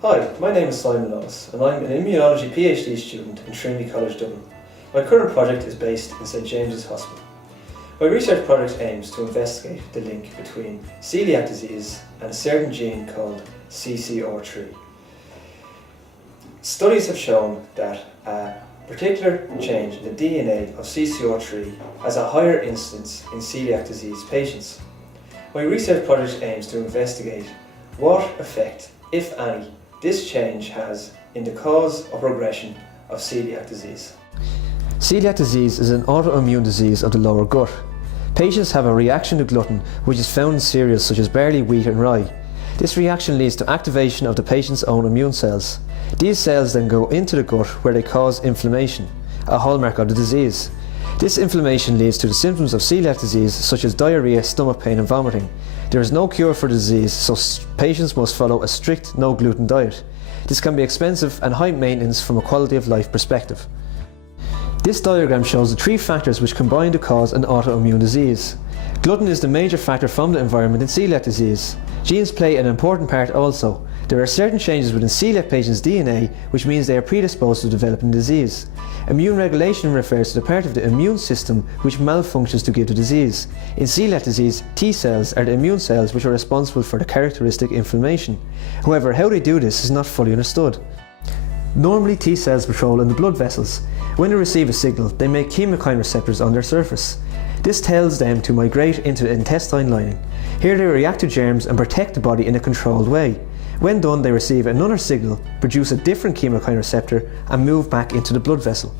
Hi, my name is Simon Lawless and I'm an immunology PhD student in Trinity College Dublin. My current project is based in St James's Hospital. My research project aims to investigate the link between celiac disease and a certain gene called CCR3. Studies have shown that a particular change in the DNA of CCR3 has a higher incidence in celiac disease patients. My research project aims to investigate what effect, if any, this change has in the cause or progression of celiac disease. Celiac disease is an autoimmune disease of the lower gut. Patients have a reaction to gluten which is found in cereals such as barley, wheat and rye. This reaction leads to activation of the patient's own immune cells. These cells then go into the gut where they cause inflammation, a hallmark of the disease. This inflammation leads to the symptoms of celiac disease such as diarrhea, stomach pain and vomiting. There is no cure for the disease, so patients must follow a strict no-gluten diet. This can be expensive and high maintenance from a quality of life perspective. This diagram shows the three factors which combine to cause an autoimmune disease. Gluten is the major factor from the environment in celiac disease. Genes play an important part also. There are certain changes within celiac patients' DNA which means they are predisposed to developing disease. Immune regulation refers to the part of the immune system which malfunctions to give the disease. In celiac disease, T cells are the immune cells which are responsible for the characteristic inflammation. However, how they do this is not fully understood. Normally T cells patrol in the blood vessels. When they receive a signal, they make chemokine receptors on their surface. This tells them to migrate into the intestine lining. Here they react to germs and protect the body in a controlled way. When done, they receive another signal, produce a different chemokine receptor and move back into the blood vessel.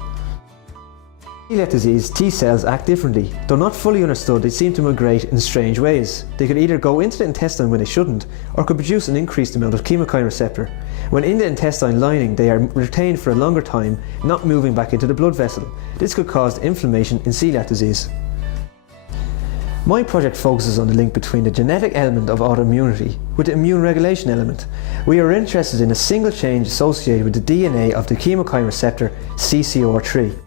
In celiac disease, T cells act differently. Though not fully understood, they seem to migrate in strange ways. They could either go into the intestine when they shouldn't, or could produce an increased amount of chemokine receptor. When in the intestine lining, they are retained for a longer time, not moving back into the blood vessel. This could cause inflammation in celiac disease. My project focuses on the link between the genetic element of autoimmunity with the immune regulation element. We are interested in a single change associated with the DNA of the chemokine receptor CCR3.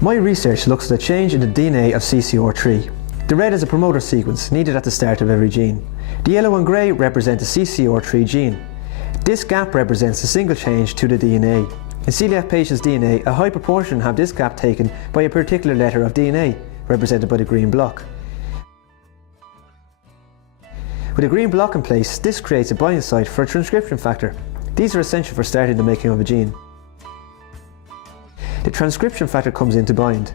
My research looks at a change in the DNA of CCR3. The red is a promoter sequence needed at the start of every gene. The yellow and grey represent the CCR3 gene. This gap represents a single change to the DNA. In celiac patients' DNA, a high proportion have this gap taken by a particular letter of DNA, represented by the green block. With a green block in place, this creates a binding site for a transcription factor. These are essential for starting the making of a gene. The transcription factor comes in to bind.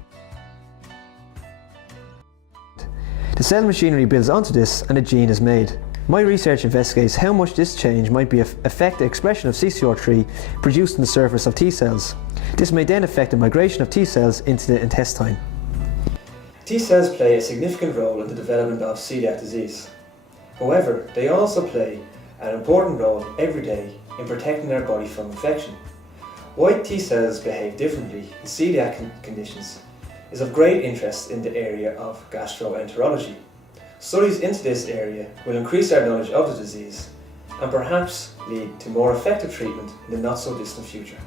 The cell machinery builds onto this and a gene is made. My research investigates how much this change might affect the expression of CCR3 produced on the surface of T cells. This may then affect the migration of T cells into the intestine. T cells play a significant role in the development of celiac disease. However, they also play an important role every day in protecting our body from infection. Why T cells behave differently in celiac conditions is of great interest in the area of gastroenterology. Studies into this area will increase our knowledge of the disease and perhaps lead to more effective treatment in the not so distant future.